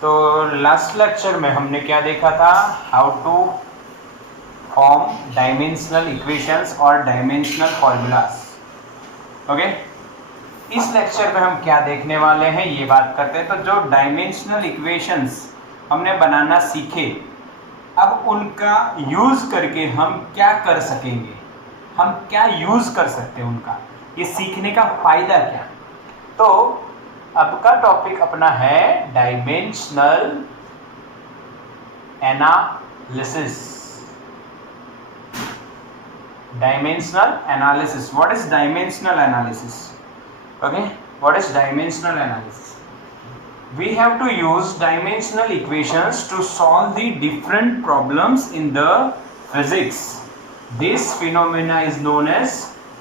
तो last lecture में हमने क्या देखा था, how to form dimensional equations और डायमेंशनल फॉर्मूलाज। ओके, इस लेक्चर में हम क्या देखने वाले हैं ये बात करते हैं। तो जो डायमेंशनल इक्वेशंस हमने बनाना सीखे, अब उनका यूज करके हम क्या कर सकेंगे, हम क्या यूज कर सकते हैं उनका, ये सीखने का फायदा क्या। तो अब का टॉपिक अपना है dimensional analysis. Dimensional analysis. What is dimensional analysis? Okay, what is dimensional analysis? We have to use dimensional equations to solve the different problems in the physics. This phenomena is known as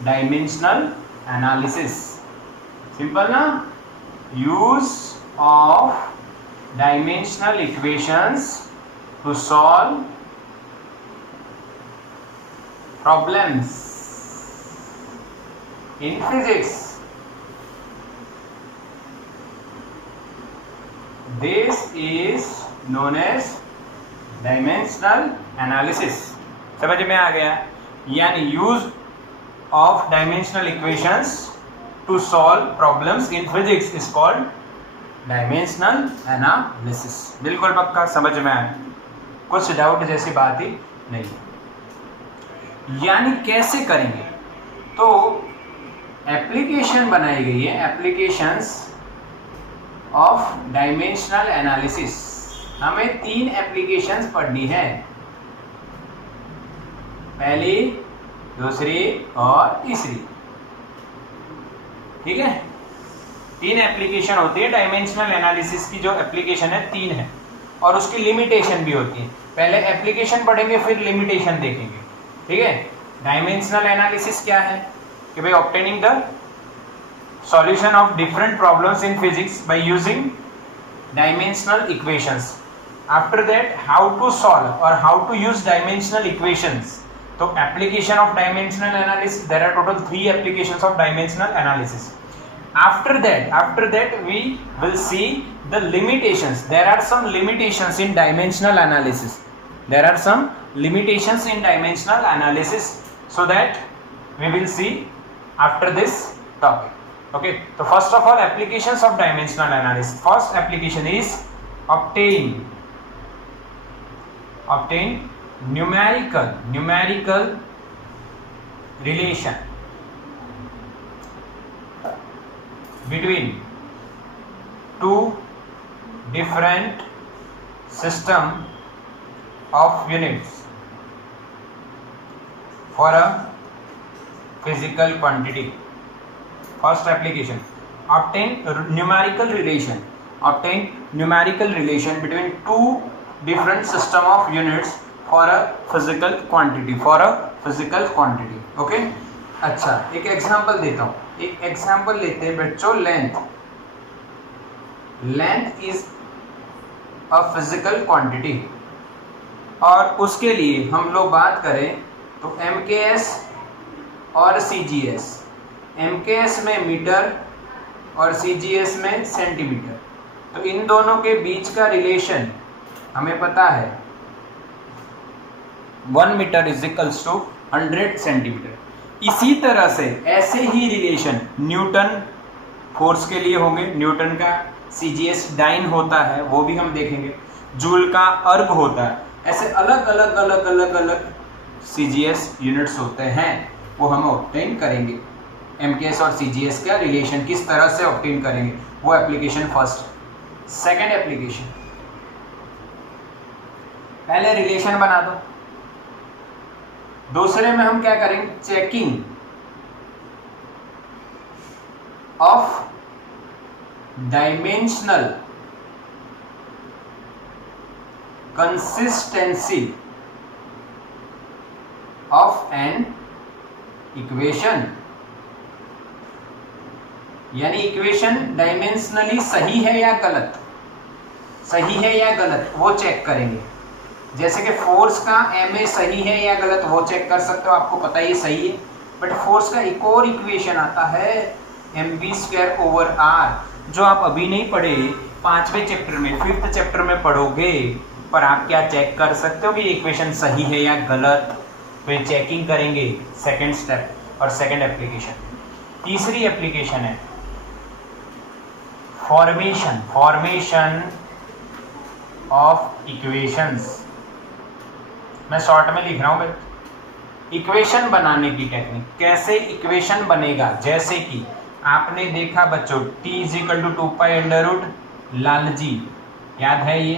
dimensional analysis. Simple na? Use of dimensional equations to solve problems in physics. This is known as dimensional analysis. समझ में आ गया? यानी use of dimensional equations to solve problems in physics is called dimensional analysis. बिल्कुल पक्का समझ में आया, कुछ डाउट जैसी बात ही नहीं। यानी कैसे करेंगे, तो एप्लीकेशन बनाई गई है, एप्लीकेशंस ऑफ डायमेंशनल एनालिसिस। हमें 3 एप्लीकेशंस पढ़नी है, पहली, दूसरी और तीसरी। ठीक है, 3 एप्लीकेशन होती है डायमेंशनल एनालिसिस की। जो एप्लीकेशन है 3 है और उसकी लिमिटेशन भी होती है। पहले एप्लीकेशन पढ़ेंगे फिर लिमिटेशन देखेंगे। ठीक है, डायमेंशनल एनालिसिस क्या है कि भाई obtaining the solution of different problems in physics by using dimensional equations. After that how to solve और how to use dimensional equations. तो application of dimensional analysis, there are total 3 applications of dimensional analysis. After that we will see the limitations. There are some limitations in dimensional analysis. There are some limitations in dimensional analysis, so that we will see after this topic. Okay, so first of all, applications of dimensional analysis. First application is obtain numerical relation between two different system of units for a physical quantity. First application, obtain numerical relation between two different system of units for a physical quantity. Okay, अच्छा, एक example देता हूँ। एक example लेते हैं बच्चों, length is a physical quantity. और उसके लिए हम लोग बात करें तो MKS और CGS। MKS में मीटर और CGS में सेंटीमीटर। तो इन दोनों के बीच का रिलेशन हमें पता है, 1 metre is equals to 100 centimetre. इसी तरह से ऐसे ही रिलेशन न्यूटन फोर्स के लिए होंगे। न्यूटन का CGS डाइन होता है, वो भी हम देखेंगे। जूल का अर्ग होता है। ऐसे अलग अलग CGS यूनिट्स होते हैं, वो हम ऑब्टेन करेंगे। MKS और CGS का रिलेशन किस तरह से ऑब्टेन करेंगे, वो एप्लीकेशन फर्स्ट। सेकेंड एप्लीकेशन, पहले रिलेशन बना दो, दूसरे में हम क्या करेंगे, checking of dimensional consistency of an equation. यानी इक्वेशन डायमेंशनली सही है या गलत, वो चेक करेंगे। जैसे कि फोर्स का MA सही है या गलत, वो चेक कर सकते हो, आपको पता ही सही है। बट फोर्स का एक और इक्वेशन आता है mv² / r, जो आप अभी नहीं पढ़े, 5वें चैप्टर में, 5th चैप्टर में पढ़ोगे, पर आप क्या चेक कर सकते हो कि इक्वेशन सही है या गलत, तो ये चेकिंग करेंगे सेकंड स्टेप और सेकंड एप्लीकेशन। तीसरी एप्लीकेशन है फॉर्मेशन ऑफ इक्वेशंस। मैं शॉर्ट में लिख रहा हूँ भाई। इक्वेशन बनाने की टेक्निक, कैसे इक्वेशन बनेगा, जैसे कि आपने देखा बच्चों t = 2π√, लालजी, याद है ये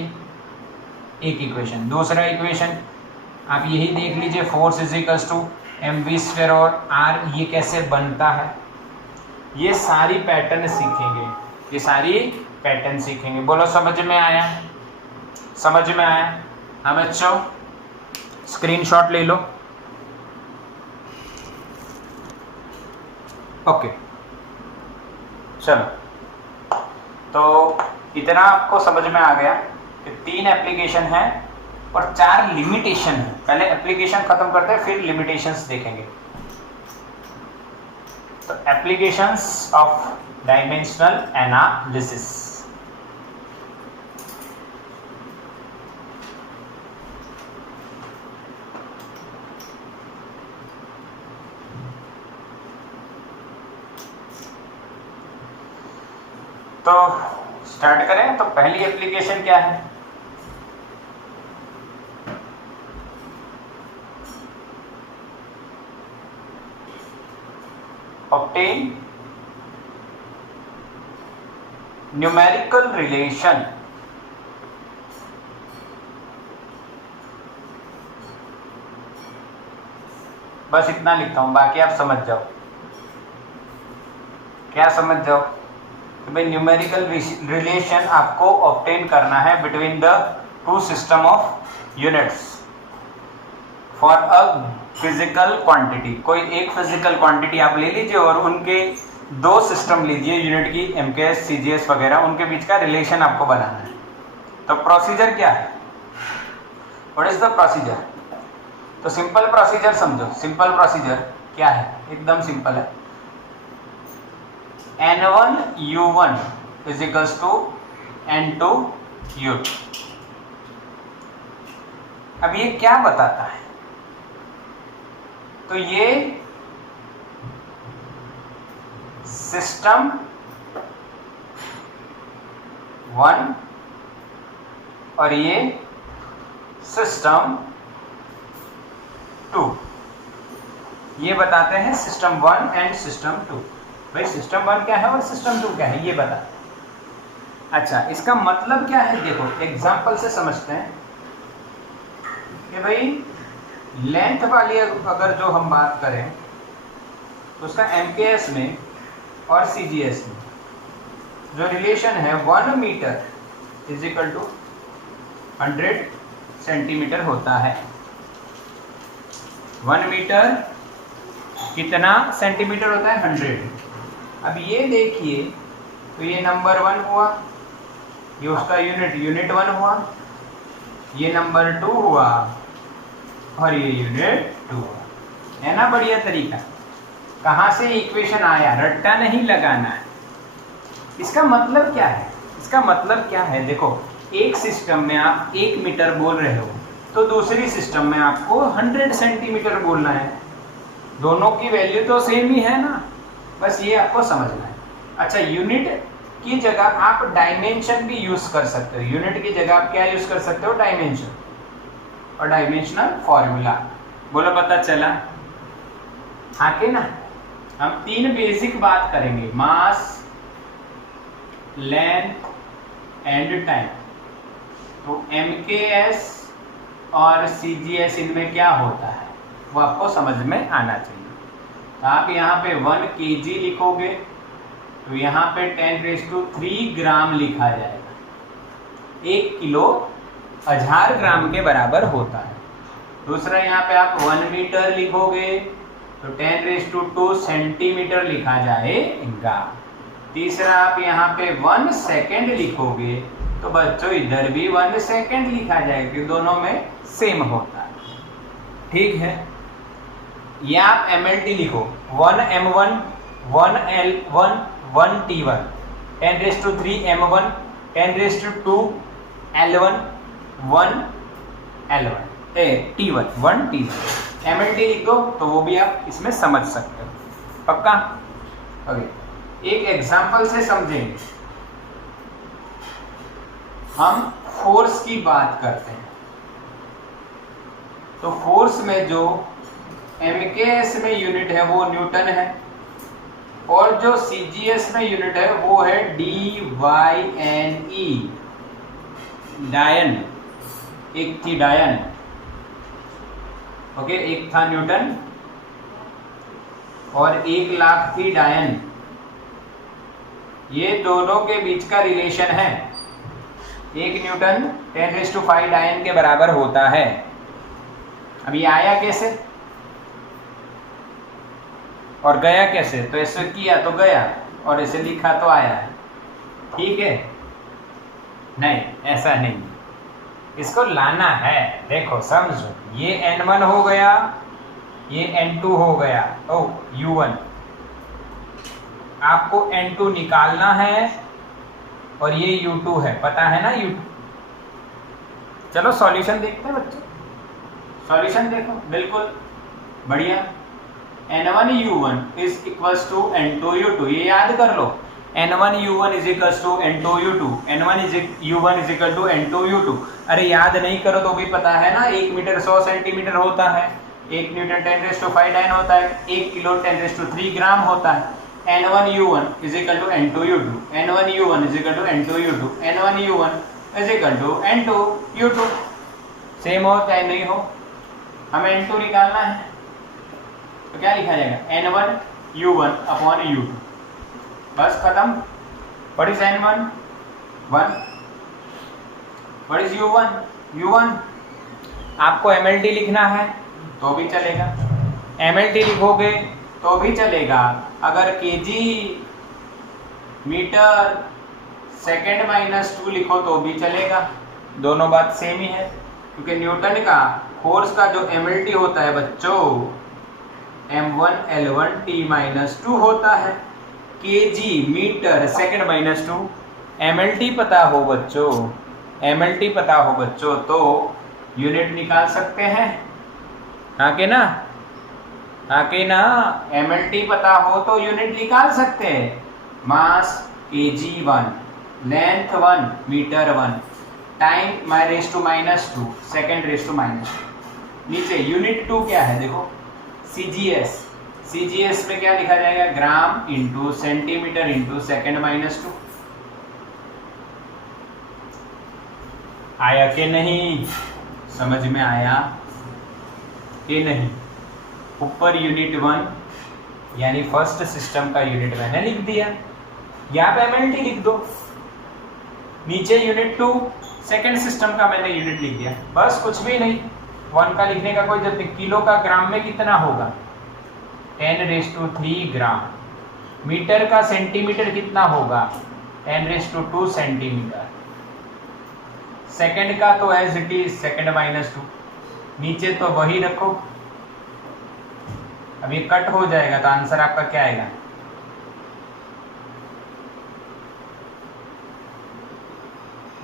एक इक्वेशन। दूसरा इक्वेशन आप यही देख लीजिए, फोर्स = mv² और r, ये कैसे बनता है, ये सारी पैटर्न सीखेंगे, ये सारी पैटर्न सीखेंगे। बोलो समझ में आया? समझ में आया? हाँ बच्चों, स्क्रीनशॉट ले लो। ओके चलो, तो इतना आपको समझ में आ गया कि 3 एप्लीकेशन है और 4 लिमिटेशन है। पहले एप्लीकेशन खत्म करते हैं, फिर लिमिटेशंस देखेंगे। तो एप्लीकेशंस ऑफ डायमेंशनल एनालिसिस। तो स्टार्ट करें। तो पहली एप्लीकेशन क्या है? ऑब्टेन न्यूमेरिकल रिलेशन बस इतना लिखता हूं, बाकी आप समझ जाओ। क्या समझ जाओ कि भाई न्यूमेरिकल रिलेशन आपको ऑब्टेन करना है between the 2 system of units for a physical quantity. कोई एक फिजिकल क्वांटिटी आप ले लीजिए और उनके 2 सिस्टम लीजिए यूनिट की, MKS, CGS वगैरह, उनके बीच का रिलेशन आपको बनाना है। तो प्रोसीजर क्या है? What is the procedure? तो सिंपल प्रोसीजर समझो। सिंपल प्रोसीजर क्या है? एकदम सिंपल है। N1U1 = N2U2। अब ये क्या बताता है? तो ये सिस्टम 1 और ये सिस्टम 2, ये बताते हैं सिस्टम 1 एंड सिस्टम 2। भाई सिस्टम 1 क्या है और सिस्टम 2 क्या है, ये बता। अच्छा, इसका मतलब क्या है? देखो एग्जांपल से समझते हैं कि भाई लेंथ वाली अगर जो हम बात करें तो उसका MKS में और CGS में जो रिलेशन है 1 मीटर = 100 सेंटीमीटर होता है। 1 मीटर कितना सेंटीमीटर होता है? 100। अब ये देखिए, तो ये नंबर 1 हुआ, ये उसका यूनिट 1 हुआ, ये नंबर 2 हुआ और ये यूनिट 2 हुआ। है ना बढ़िया तरीका? कहाँ से इक्वेशन आया, रट्टा नहीं लगाना है। इसका मतलब क्या है? इसका मतलब क्या है? देखो, एक सिस्टम में आप 1 मीटर बोल रहे हो तो दूसरी सिस्टम में आपको 100 सेंटीमीटर बोलना है। दोनों की वैल्यू तो सेम ही है ना, बस ये आपको समझना है। अच्छा, यूनिट की जगह आप डायमेंशन भी यूज कर सकते हो। यूनिट की जगह आप क्या यूज कर सकते हो? डायमेंशन और डायमेंशनल फॉर्मूला। बोलो पता चला? हाँ के ना? हम 3 बेसिक बात करेंगे, मास, लेंथ एंड टाइम। तो MKS और CGS इनमें क्या होता है वो आपको समझ में आना चाहिए। तो आप यहाँ पे 1 kg लिखोगे तो यहाँ पे 10³ ग्राम लिखा जाएगा। 1 किलो 1000 ग्राम के बराबर होता है। दूसरा यहाँ पे आप 1 मीटर लिखोगे तो 10² सेंटीमीटर लिखा जाएगा। तीसरा आप यहाँ पे 1 सेकेंड लिखोगे तो बच्चों इधर भी 1 सेकेंड लिखा जाएगा, दोनों में सेम होता है। ठीक है, या आप MLT लिखो, 1 M1, 1 L1, 1 T1, 10³ M1, 10⁻², L1 1 L1 T1 1 T1 MLT लिख दो तो वो भी आप इसमें समझ सकते हो। पक्का? ओके, एक एग्जांपल से समझेंगे। हम फोर्स की बात करते हैं तो फोर्स में जो MKS में यूनिट है वो न्यूटन है, और जो CGS में यूनिट है वो है DYNE, डायन। एक थी डायन, ओके, एक था न्यूटन और 1,00,000 थी डायन। ये दोनों के बीच का रिलेशन है। एक न्यूटन 10⁵ डायन के बराबर होता है। अब ये आया कैसे और गया कैसे? तो ऐसे किया तो गया और ऐसे लिखा तो आया। ठीक है? नहीं, ऐसा नहीं, इसको लाना है। देखो समझो, ये N1 हो गया, ये N2 हो गया, ओ U1। आपको N2 निकालना है और ये U2 है, पता है ना U2। चलो सॉल्यूशन देखते हैं बच्चों, सॉल्यूशन देखो, बिल्कुल बढ़िया। N1 U1 is equals to N2 U2, ये याद कर लो। N1 U1 is equals to N2 U2, N1 U1 is equal to N2 U2। अरे याद नहीं करो तो भी पता है ना, 1 मीटर 100 सेंटीमीटर होता है, 1 न्यूटन 10⁵ डायन होता है, 1 किलो 10⁵3 ग्राम होता है। N1 U1 is equal to N2 U2, N1 U1 is equal to N2 U2, N1 U1 is equal to N2 U2। Same हो चाहे नहीं हो, हमें N2 निकालना है तो क्या लिखा जाएगा? N1 U1 अपॉन U2, बस खत्म। What is N1? 1। What is U1? U1। आपको MLT लिखना है तो भी चलेगा, MLT लिखोगे तो भी चलेगा। अगर kg मीटर सेकेंड -2 लिखो तो भी चलेगा, दोनों बात सेम ही है। क्योंकि न्यूटन का फोर्स का जो MLT होता है बच्चों, M1 L1 T-2 होता है। kg मीटर सेकेंड -2, MLT पता हो बच्चों, MLT पता हो बच्चों तो यूनिट निकाल सकते हैं। हाँ के ना? हाँ के ना? MLT पता हो तो यूनिट निकाल सकते हैं। Mass kg1, length 1, metre 1, time (-2), second (-2). नीचे यूनिट 2 क्या है देखो, CGS। CGS में क्या लिखा जाएगा? Gram into centimetre into second (-2). आया कि नहीं? समझ में आया कि नहीं? ऊपर यूनिट 1 यानी फर्स्ट सिस्टम का यूनिट मैंने लिख दिया, यहाँ पे MLT लिख दो। नीचे यूनिट 2 सेकेंड सिस्टम का मैंने यूनिट लिख दिया, बस कुछ भी नहीं। 1 का लिखने का कोई जरूरत नहीं। किलो का ग्राम में कितना होगा? 10⁵3 ग्राम। मीटर का सेंटीमीटर कितना होगा? 10⁵2 सेंटीमीटर। सेकंड का तो एज इट इज सेकंड -2, नीचे तो वही रखो। अब ये कट हो जाएगा तो आंसर आपका क्या आएगा?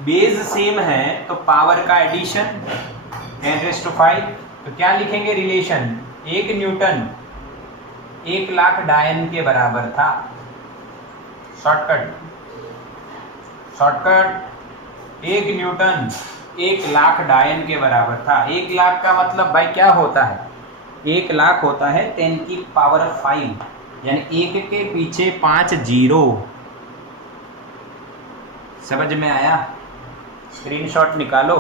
बेस सेम है तो पावर का एडिशन 10⁵, तो क्या लिखेंगे रिलेशन? 1 न्यूटन 1,00,000 डायन के बराबर था। शॉर्टकट, 1 न्यूटन 1,00,000 डायन के बराबर था। 1,00,000 का मतलब भाई क्या होता है? 1,00,000 होता है 10⁵, यानी 1 के पीछे 5 जीरो। समझ में आया? स्क्रीनशॉट निकालो,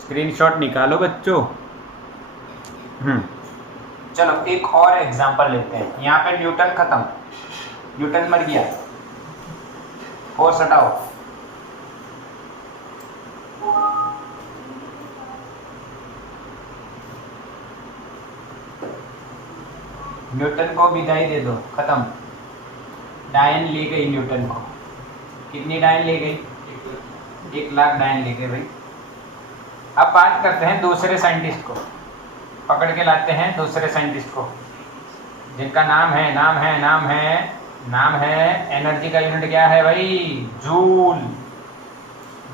स्क्रीनशॉट निकालो बच्चों। चलो एक और एग्जांपल लेते हैं। यहाँ पे न्यूटन खत्म, न्यूटन मर गया, फोर्स हटाओ। न्यूटन को विदाई दे दो, खत्म। डायन ले गई न्यूटन को। कितनी डायन ले गई? 1,00,000 डायन ले गए भाई। अब बात करते हैं दूसरे साइंटिस्ट को, पकड़ के लाते हैं दूसरे साइंटिस्ट को, जिनका नाम है नाम है, एनर्जी का यूनिट क्या है भाई? जूल।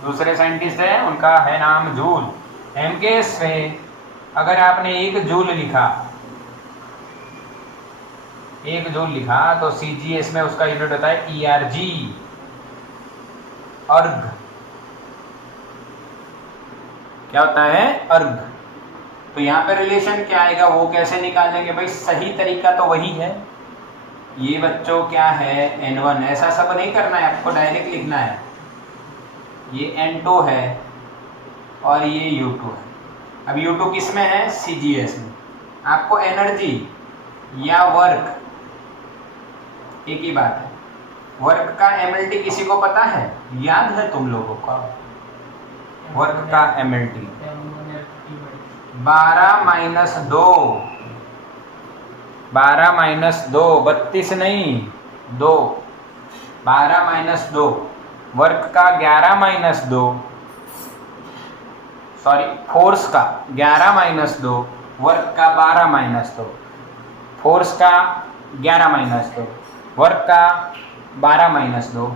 दूसरे साइंटिस्ट है, उनका है नाम जूल। एमकेएस में अगर आपने 1 जूल लिखा, 1 जूल लिखा, तो सीजीएस में उसका यूनिट होता है ERG, अर्ग। क्या होता है? अर्ग। तो यहाँ पे रिलेशन क्या आएगा, वो कैसे निकालेंगे भाई? सही तरीका तो वही है। ये बच्चों क्या है? N1। ऐसा सब नहीं करना है, आपको डायरेक्ट लिखना है। ये N2 है और ये U2 है। अब U2 किस में है? CGS में। आपको एनर्जी या वर्क एक ही बात है। वर्क का MLT किसी को पता है? याद है तुम लोगों का? वर्क का MLT 12 माइनस 2, 12 माइनस 2, 32 नहीं, 2, 12 माइनस 2। वर्क का 11 माइनस 2, सॉरी फोर्स का 11 माइनस 2, वर्क का 12 माइनस 2। फोर्स का 11 माइनस 2, वर्क का 12 माइनस 2।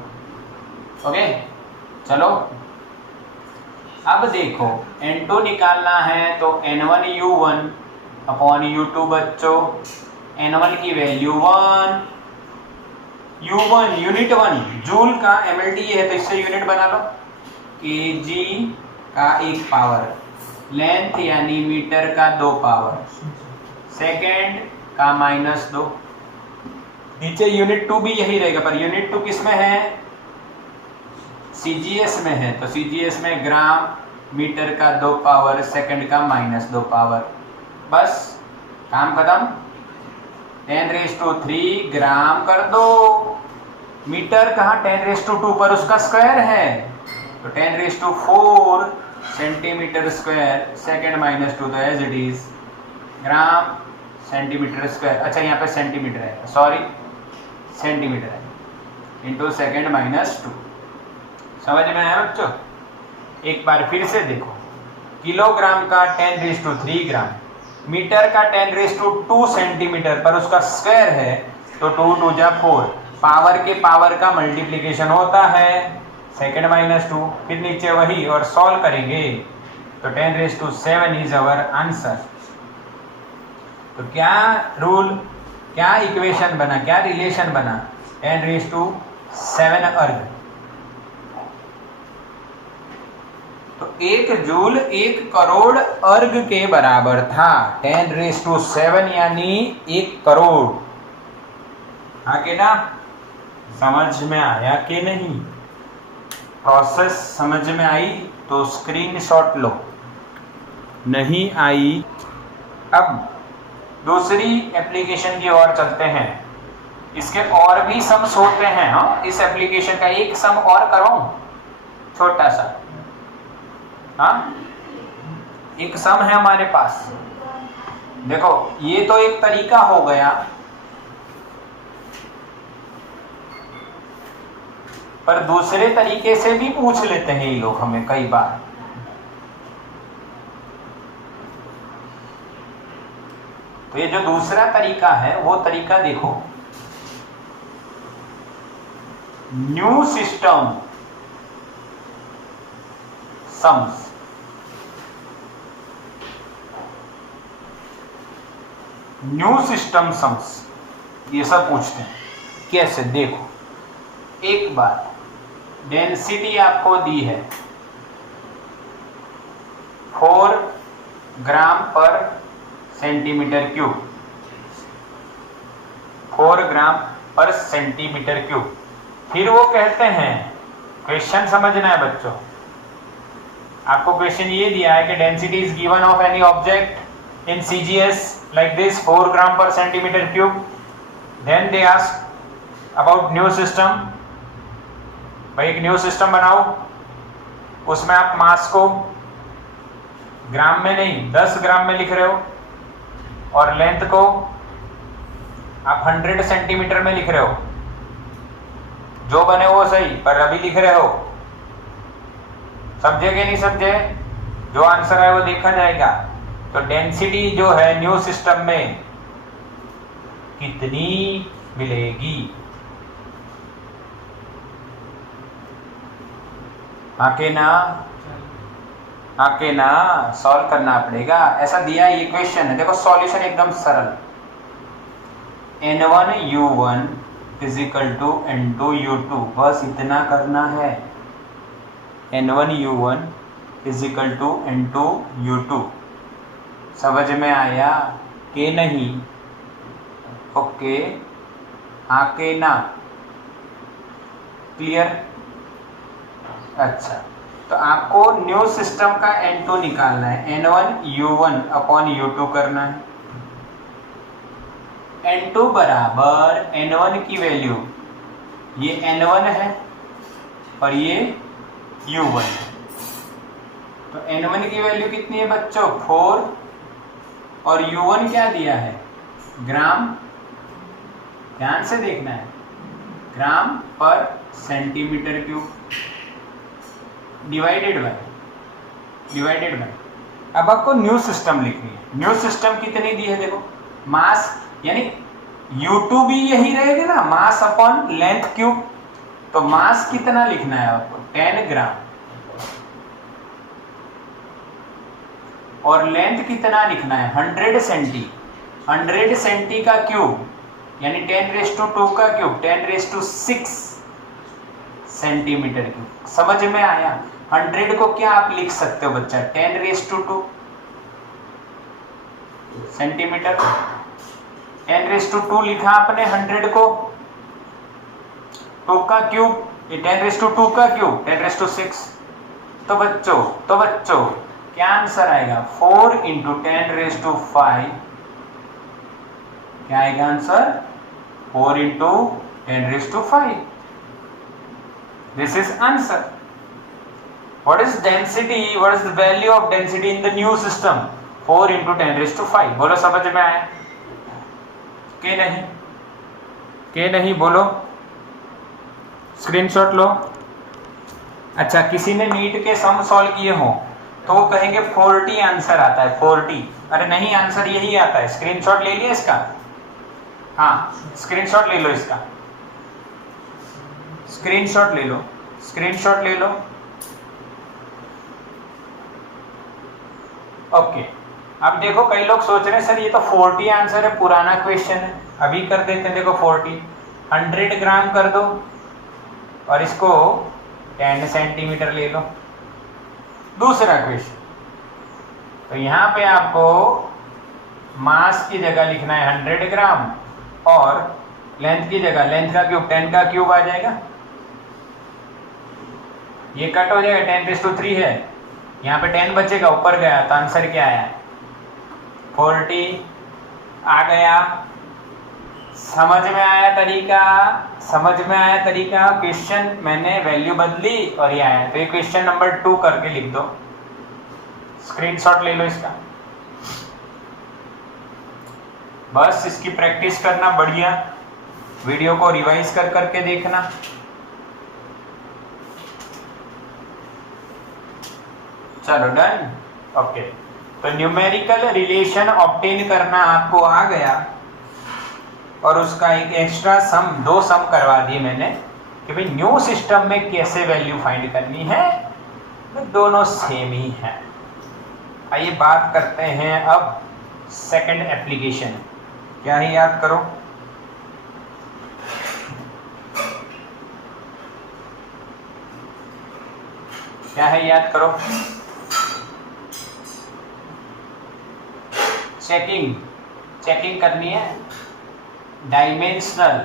ओके, चलो अब देखो N2 निकालना है तो N1U1 अपॉन U2 बच्चों। N1 की वैल्यू 1, U1 यूनिट 1, जूल का MLT है तो इससे यूनिट बना लो, kg का 1 पावर, लेंथ यानी मीटर का 2 पावर, सेकेंड का -2। नीचे यूनिट 2 भी यही रहेगा, पर यूनिट 2 किस में है? CGS में है, तो CGS में ग्राम, मीटर का 2 पावर, सेकंड का -2 पावर। बस काम खत्म। 10⁻³ ग्राम कर दो। मीटर कहाँ? 10⁻² पर उसका स्क्वायर है, तो 10⁻⁴ सेंटीमीटर स्क्वायर, सेकंड -2 तो as it is gram centimetre square. अच्छा यहाँ पे सेंटीमीटर है, सॉरी सेंटीमीटर है, इंटू सेकंड -2। समझ में आया बच्चों? एक बार फिर से देखो, किलोग्राम का 10⁻³ ग्राम, मीटर का 10⁻² सेंटीमीटर, पर उसका स्क्वायर है तो 2 2 जा 4, पावर के पावर का मल्टीप्लिकेशन होता है, सेकंड -2, फिर नीचे वही, और सॉल्व करेंगे तो 10⁻7 इज अवर आंसर। तो क्या रूल, क्या इक्वेशन बना, क्या रिलेशन बना? 10⁻7 अर्ग। तो 1 जूल 1 करोड़ अर्ग के बराबर था। 10⁻7 यानी 1 करोड़। हाँ के ना? समझ में आया कि नहीं? प्रोसेस समझ में आई तो स्क्रीनशॉट लो, नहीं आई। अब दूसरी एप्लीकेशन की ओर चलते हैं। इसके और भी सम्स होते हैं। हाँ, इस एप्लीकेशन का एक सम और करो, छोटा सा। हाँ, एक सम है हमारे पास। देखो ये तो एक तरीका हो गया, पर दूसरे तरीके से भी पूछ लेते हैं ये लोग हमें कई बार। तो ये जो दूसरा तरीका है वो तरीका देखो, new system sums. New system sums ये सब पूछते हैं। कैसे? देखो एक बार डेंसिटी आपको दी है 4 ग्राम पर सेंटीमीटर क्यूब, 4 ग्राम पर सेंटीमीटर क्यूब। फिर वो कहते हैं, क्वेश्चन समझना है बच्चों, आपको क्वेश्चन ये दिया है कि density is given of any object in CGS like this 4 ग्राम पर centimetre cube, then they ask about new system. भाई एक न्यू सिस्टम बनाओ, उसमें आप मास को ग्राम में नहीं 10 ग्राम में लिख रहे हो, और लेंथ को आप 100 सेंटीमीटर में लिख रहे हो। जो बने वो सही, पर अभी लिख रहे हो। समझे कि नहीं समझे? जो आंसर है वो देखा जाएगा। तो डेंसिटी जो है न्यू सिस्टम में कितनी मिलेगी, आके ना सॉल्व करना पड़ेगा। ऐसा दिया ये क्वेश्चन है, देखो सॉल्यूशन एकदम सरल। N1U1 = N2U2, बस इतना करना है। N1U1 = N2U2। समझ में आया कि नहीं? ओके, आके ना, क्लियर? अच्छा, तो आपको न्यू सिस्टम का N2 निकालना है, N1U1/U2 करना है। N2 बराबर N1 की वैल्यू, ये N1 है और ये U1 है। तो N1 की वैल्यू कितनी है बच्चों? 4, और U1 क्या दिया है? ग्राम। ध्यान से देखना है, ग्राम पर सेंटीमीटर क्यूब डिवाइडेड बाय। अब आपको न्यू सिस्टम लिखनी है। न्यू सिस्टम कितनी दी है देखो, मास, यानी U2 भी यही रहेगा ना, मास अपॉन लेंथ क्यूब। तो मास कितना लिखना है आपको? 10 ग्राम। और लेंथ कितना लिखना है? 100 सेंटी। 100 सेंटी का क्यूब यानी 10⁻² का क्यूब 10⁶ सेंटीमीटर क्यूब। समझ में आया? 100 को क्या आप लिख सकते हो बच्चा? 10⁻² सेंटीमीटर। 10⁻² लिखा आपने 100 को, 2 का क्यूब, ये 10⁻² का क्यूब 10⁶। तो बच्चों क्या आंसर आएगा? 4 × 10⁵। क्या आएगा answer? 4 × 10⁵। This is answer. What is density? What is the value of density in the new system? 4 × 10⁵। बोलो, समझ में आया के नहीं? बोलो, स्क्रीनशॉट लो। अच्छा, किसी ने नीट के सम सॉल्व किए हो तो वो कहेंगे 40 आंसर आता है, 40। अरे नहीं, आंसर यही आता है। स्क्रीनशॉट ले लिया इसका? हाँ, स्क्रीनशॉट ले लो इसका, स्क्रीनशॉट ले लो। ओके, अब देखो, कई लोग सोच रहे हैं सर ये तो 40 आंसर है, पुराना क्वेश्चन है, अभी कर देते हैं। देखो 40, 100 ग्राम कर दो और इसको 10 सेंटीमीटर ले लो। दूसरा क्वेश्चन, तो यहाँ पे आपको मास की जगह लिखना है 100 ग्राम और लेंथ की जगह, लेंथ का क्यूब 10 का क्यूब आ जाएगा। ये कट हो जाएगा, 10⁻³ है, यहाँ पे 10 बचेगा, ऊपर गया, तो आंसर क्या आया? 40 आ गया। समझ में आया तरीका? क्वेश्चन मैंने वैल्यू बदली और ये आया। तो ये क्वेश्चन नंबर 2 करके लिख दो, स्क्रीनशॉट ले लो इसका। बस इसकी प्रैक्टिस करना, बढ़िया वीडियो को रिवाइज कर करके देखना। चलो डन। ओके, तो न्यूमेरिकल रिलेशन ऑब्टेन करना आपको आ गया और उसका एक एक्स्ट्रा सम, 2 सम करवा दिए मैंने कि भाई न्यू सिस्टम में कैसे वैल्यू फाइंड करनी है। तो दोनों सेम ही हैं। आइए बात करते हैं अब सेकंड एप्लीकेशन। क्या है याद करो? क्या है याद करो? चेकिंग करनी है डायमेंशनल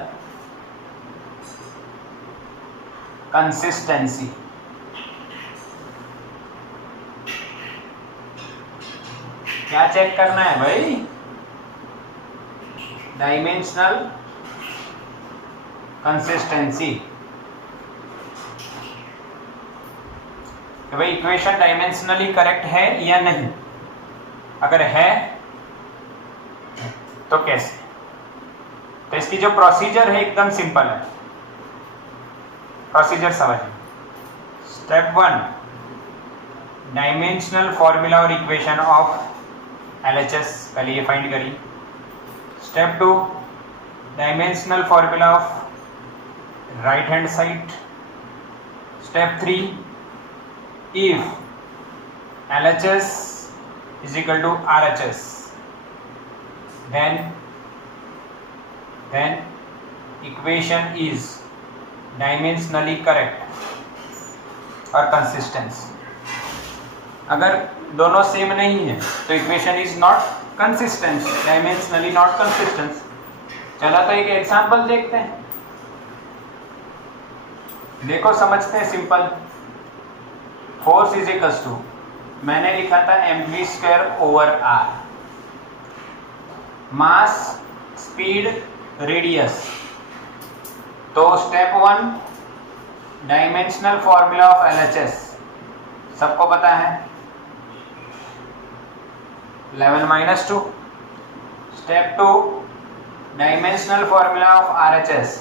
कंसिस्टेंसी। क्या चेक करना है भाई? Dimensional consistency. भाई इक्वेशन डायमेंशनली करेक्ट है या नहीं? अगर है तो कैसे? तो इसकी जो प्रोसीजर है एकदम सिंपल है। प्रोसीजर समझिए। स्टेप 1, डायमेंशनल फॉर्मूला और इक्वेशन ऑफ LHS, पहले ये फाइंड करिए। Step 2, dimensional formula of right hand side. Step 3, if LHS is equal to RHS, then equation is dimensionally correct और consistent. अगर दोनों सेम नहीं है तो equation is not consistent, dimensionally not consistent. चला तो एक एग्जांपल देखते हैं. देखो समझते हैं, simple. Force is equals to, मैंने लिखा था mv²/r. Mass, speed, radius. तो step 1 dimensional formula of LHS सबको पता है, 11 - 2. Step 2 dimensional formula of RHS,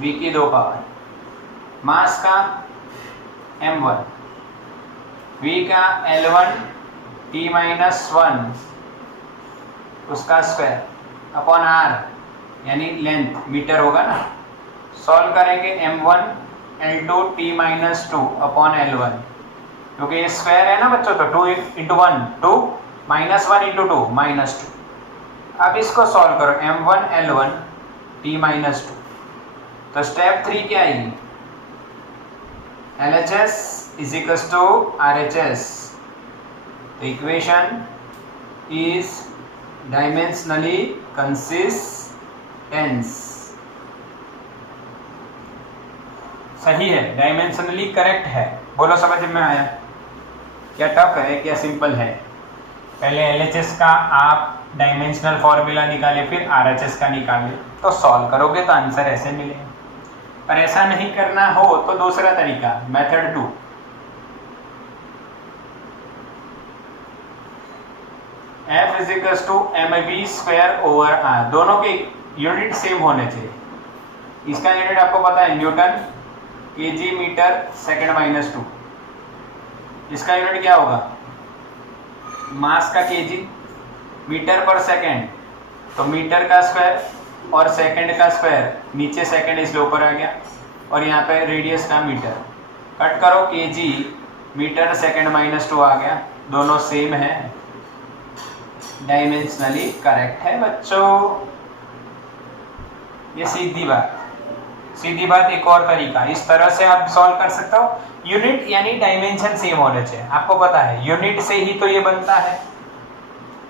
v की 2 पावर. मास का m1, v का L1 T-1 उसका स्क्वायर अपॉन r, यानी लेंथ मीटर होगा ना. सॉल्व करेंगे m1 L2 T-2 upon L1, क्योंकि ये स्क्वायर है ना बच्चों, तो 2 × 1 2 -1 × 2 -2. अब इसको सॉल्व करो, m1 L1 T-2. तो स्टेप 3 क्या आएगी, LHS is equals to RHS. The equation is dimensionally consistent. सही है, डायमेंशनली करेक्ट है. बोलो समझ में आया? क्या टफ है क्या सिंपल है? पहले LHS का आप डायमेंशनल फॉर्मूला निकाले, फिर RHS का निकाले, तो सॉल्व करोगे तो आंसर ऐसे मिलेगा. पर ऐसा नहीं करना हो तो दूसरा तरीका, method 2. F is equals to mv²/r. दोनों के यूनिट सेम होने चाहिए. इसका यूनिट आपको पता है न्यूटन, kg मीटर सेकंड -2. इसका यूनिट क्या होगा, मास का kg, मीटर पर सेकंड, तो मीटर का स्क्वायर और सेकंड का स्क्वायर, नीचे सेकंड इसलिए ऊपर आ गया, और यहाँ पे रेडियस का मीटर. कट करो, kg मीटर सेकंड -2 आ गया. दोनों सेम है, डायमेंशनली करेक्ट है बच्चों. ये सीधी बात. एक और तरीका, इस तरह से आप सॉल्व कर सकते हो. यूनिट यानी डायमेंशन सेम होने चाहिए. आपको पता है यूनिट से ही तो ये बनता है.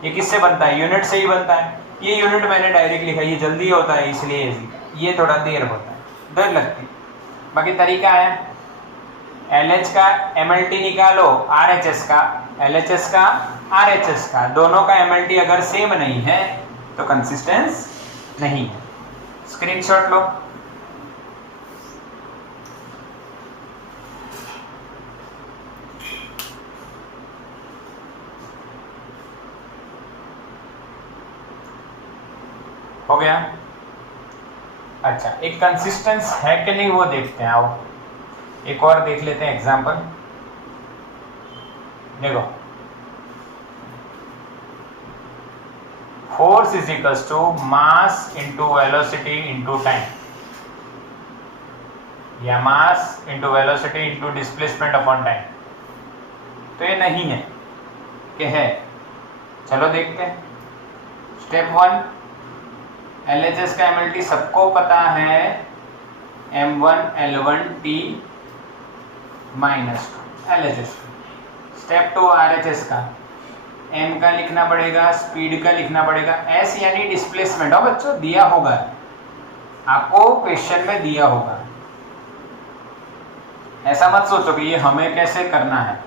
ये किससे बनता है, यूनिट से ही बनता है. ये यूनिट मैंने डायरेक्ट लिखा, ये जल्दी होता है इसलिए ये थोड़ा देर होता है, देर लगती है. बाकी तरीका है, LH का MLT निकालो, RHS का LHS का RHS का, दोनों का MLT अगर सेम नहीं है तो कंसिस्टेंस नहीं है. स्क्रीनशॉट लो. हो गया? अच्छा, एक कंसिस्टेंस है कि नहीं वो देखते हैं. आओ एक और देख लेते हैं एग्जांपल. देखो, force is equals to mass into velocity into time, या mass into velocity into displacement upon time. तो ये नहीं है कि है. चलो देखते हैं. स्टेप 1, LHS का MLT सबको पता है, m1 L1 T-2 LHS. Step 2 RHS का, m का लिखना पड़ेगा, स्पीड का लिखना पड़ेगा. s यानी डिस्प्लेसमेंट. हो बच्चों, दिया होगा आपको, क्वेश्चन में दिया होगा. ऐसा मत सोचो कि ये हमें कैसे करना है,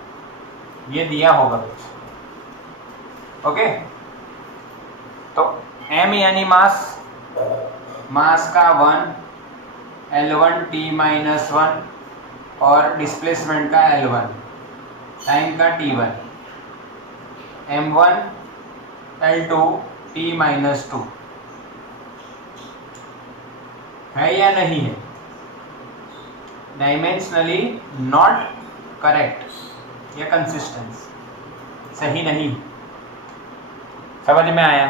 ये दिया होगा बच्चों. ओके, तो m यानी मास का 1, L1 T-1 और डिस्प्लेसमेंट का L1, टाइम का T1, m1 L2 T-2. है या नहीं है? डायमेंशनली नॉट करेक्ट या कंसिस्टेंस सही नहीं. समझ में आया?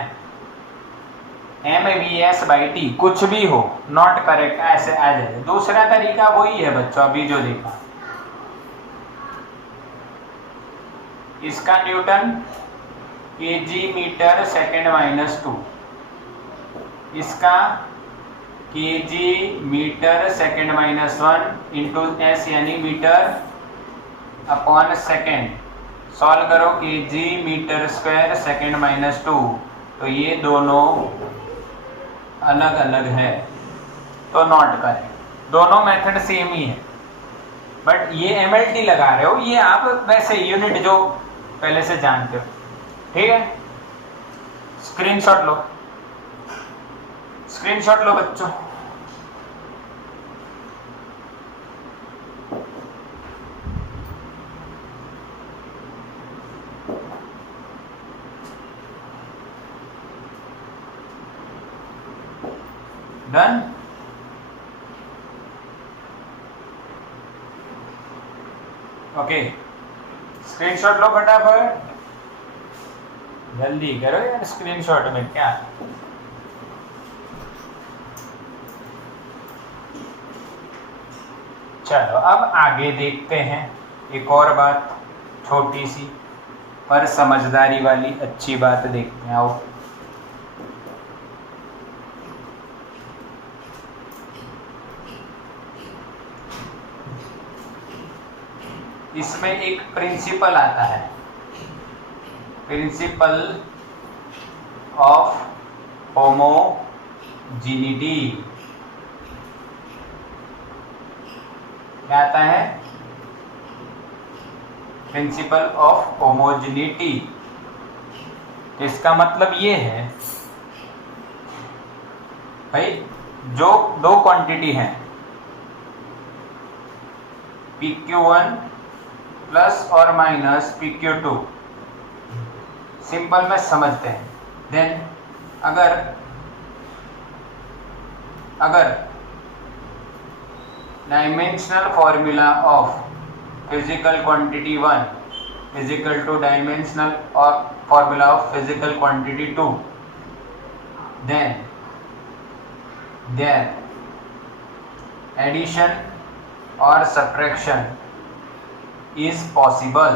MVS/T कुछ भी हो, नॉट करेक्ट, ऐसे आ जाए। दूसरा तरीका वही है बच्चों, अभी जो देखा, इसका न्यूटन kg मीटर सेकेंड -2, इसका kg metre second -1 into s यानी मीटर अपॉन सेकेंड। सॉल्व करो, kg मीटर स्क्वायर सेकेंड -2, तो ये दोनों अलग अलग है तो नॉट करें। दोनों मेथड सेम ही है, बट ये MLT लगा रहे हो, ये आप वैसे यूनिट जो पहले से जानते हो। ठीक है, स्क्रीनशॉट लो, स्क्रीनशॉट लो बच्चों। डन। ओके, स्क्रीनशॉट लो फटाफट, जल्दी करो यार, स्क्रीनशॉट में क्या। चलो अब आगे देखते हैं, एक और बात, छोटी सी पर समझदारी वाली अच्छी बात देखते हैं। आओ, इसमें एक प्रिंसिपल आता है, प्रिंसिपल ऑफ होमोजीनिटी। क्या आता है? Principle of homogeneity. इसका मतलब ये है भाई, जो दो क्वांटिटी हैं PQ1 प्लस और माइनस PQ2, सिंपल में समझते हैं। देन अगर dimensional formula of physical quantity 1 is equal to dimensional formula of physical quantity 2, then their addition और सब्ट्रैक्शन इज पॉसिबल।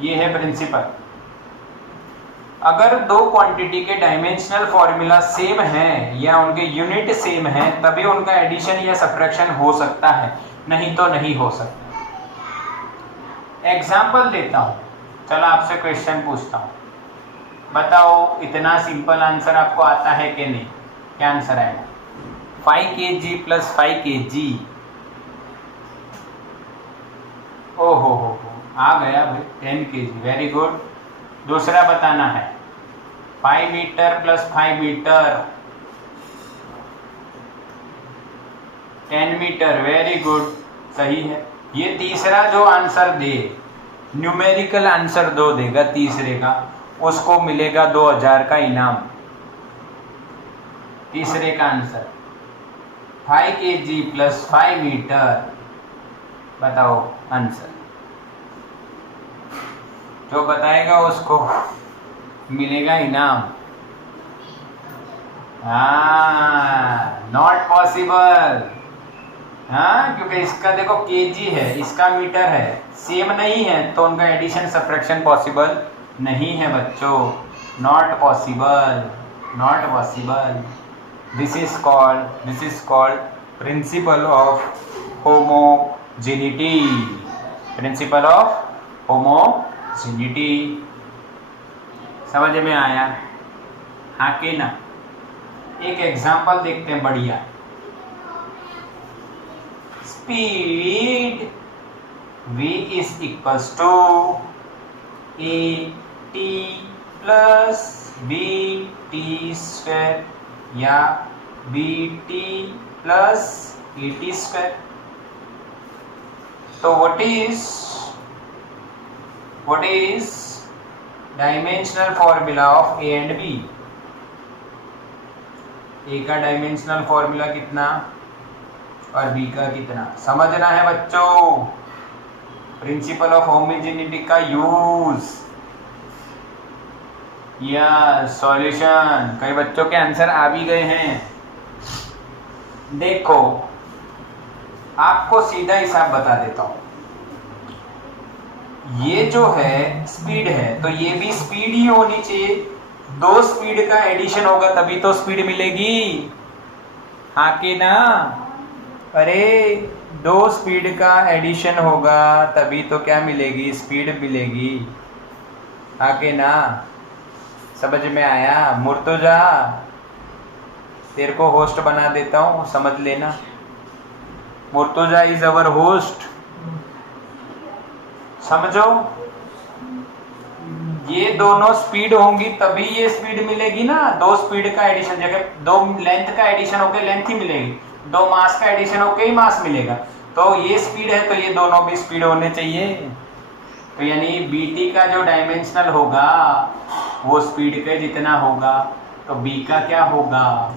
ये है प्रिंसिपल। अगर दो क्वांटिटी के डायमेंशनल फॉर्मूला सेम हैं या उनके यूनिट सेम हैं, तभी उनका एडिशन या सब्ट्रैक्शन हो सकता है, नहीं तो नहीं हो सकता। एग्जाम्पल देता हूं, चलो आपसे क्वेश्चन पूछता हूं, बताओ इतना सिंपल आंसर आपको आता है कि नहीं? क्या आंसर आएगा? 5 kg प्लस 5 kg। ओहो, आ गया भाई 10 kg, वेरी गुड। दूसरा बताना है 5 metre plus 5 metre 10 metre, very good, सही है। ये तीसरा जो आंसर दे, न्यूमेरिकल आंसर दो देगा तीसरे का, उसको मिलेगा 2000 का इनाम। तीसरे का आंसर 5 kg प्लस 5 मीटर, बताओ आंसर। जो बताएगा उसको मिलेगा इनाम। Not possible. क्योंकि इसका देखो केजी है, इसका मीटर है, सेम नहीं है, तो उनका एडिशन सब्ट्रैक्शन पॉसिबल नहीं है बच्चों। Not possible, not possible. This is called principal of homogeneity. Principal of homogeneity. समझ में आया? हाँ कि ना? एक एग्जांपल देखते हैं बढ़िया। Speed v is equals to at plus bt square या bt प्लस at स्क्वायर। तो what is dimensional formula of a and b? a का डायमेंशनल फॉर्मूला कितना और b का कितना, समझना है बच्चों। प्रिंसिपल ऑफ होमोजेनिटी का यूज। या सॉल्यूशन, कई बच्चों के आंसर आ भी गए हैं। देखो आपको सीधा हिसाब बता देता हूं, ये जो है स्पीड है तो ये भी स्पीड ही होनी चाहिए, दो स्पीड का एडिशन होगा तभी तो स्पीड मिलेगी, हाँ कि ना। अरे दो स्पीड का एडिशन होगा तभी तो क्या मिलेगी, स्पीड मिलेगी, हाँ कि ना। समझ में आया? मुर्तुजा तेरे को होस्ट बना देता हूं, समझ लेना। मुर्तुजा इज अवर होस्ट, समझो। ये दोनों स्पीड होंगी तभी ये स्पीड मिलेगी ना, दो स्पीड का एडिशन, जगह दो लेंथ का एडिशन होके लेंथ ही मिलेगी, दो मास का एडिशन होके ही मास मिलेगा। तो ये स्पीड है तो ये दोनों भी स्पीड होने चाहिए। तो यानी बीटी का जो डायमेंशनल होगा वो स्पीड के जितना होगा, तो बी का क्या होगा,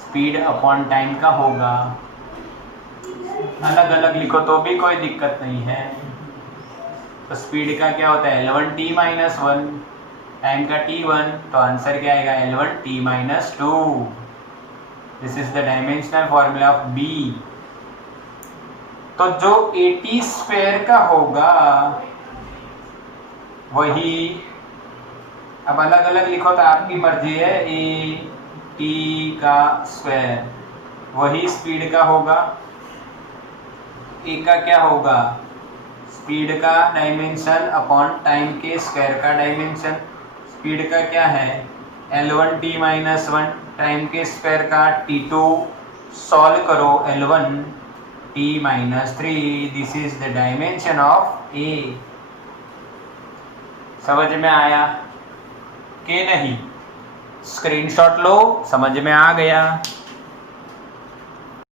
स्पीड अपॉन टाइम का होगा। अलग अलग लिखो तो भी कोई दिक्कत नहीं है। तो स्पीड का क्या होता है L1 t माइनस 1, टाइम का t1, तो आंसर क्या आएगा L1 t minus 2। This is the dimensional formula of B। तो जो AT स्क्वायर का होगा वही, अब अलग अलग लिखो तो आपकी मर्जी है, AT का स्क्वायर वही स्पीड का होगा। ए का क्या होगा, स्पीड का डायमेंशन अपॉन टाइम के स्क्वायर का डायमेंशन। स्पीड का क्या है L1 t माइनस 1, टाइम के स्क्वायर का T2, सॉल्व करो L1 t minus 3, this is the dimension of A। समझ में आया कि नहीं? स्क्रीनशॉट लो, समझ में आ गया।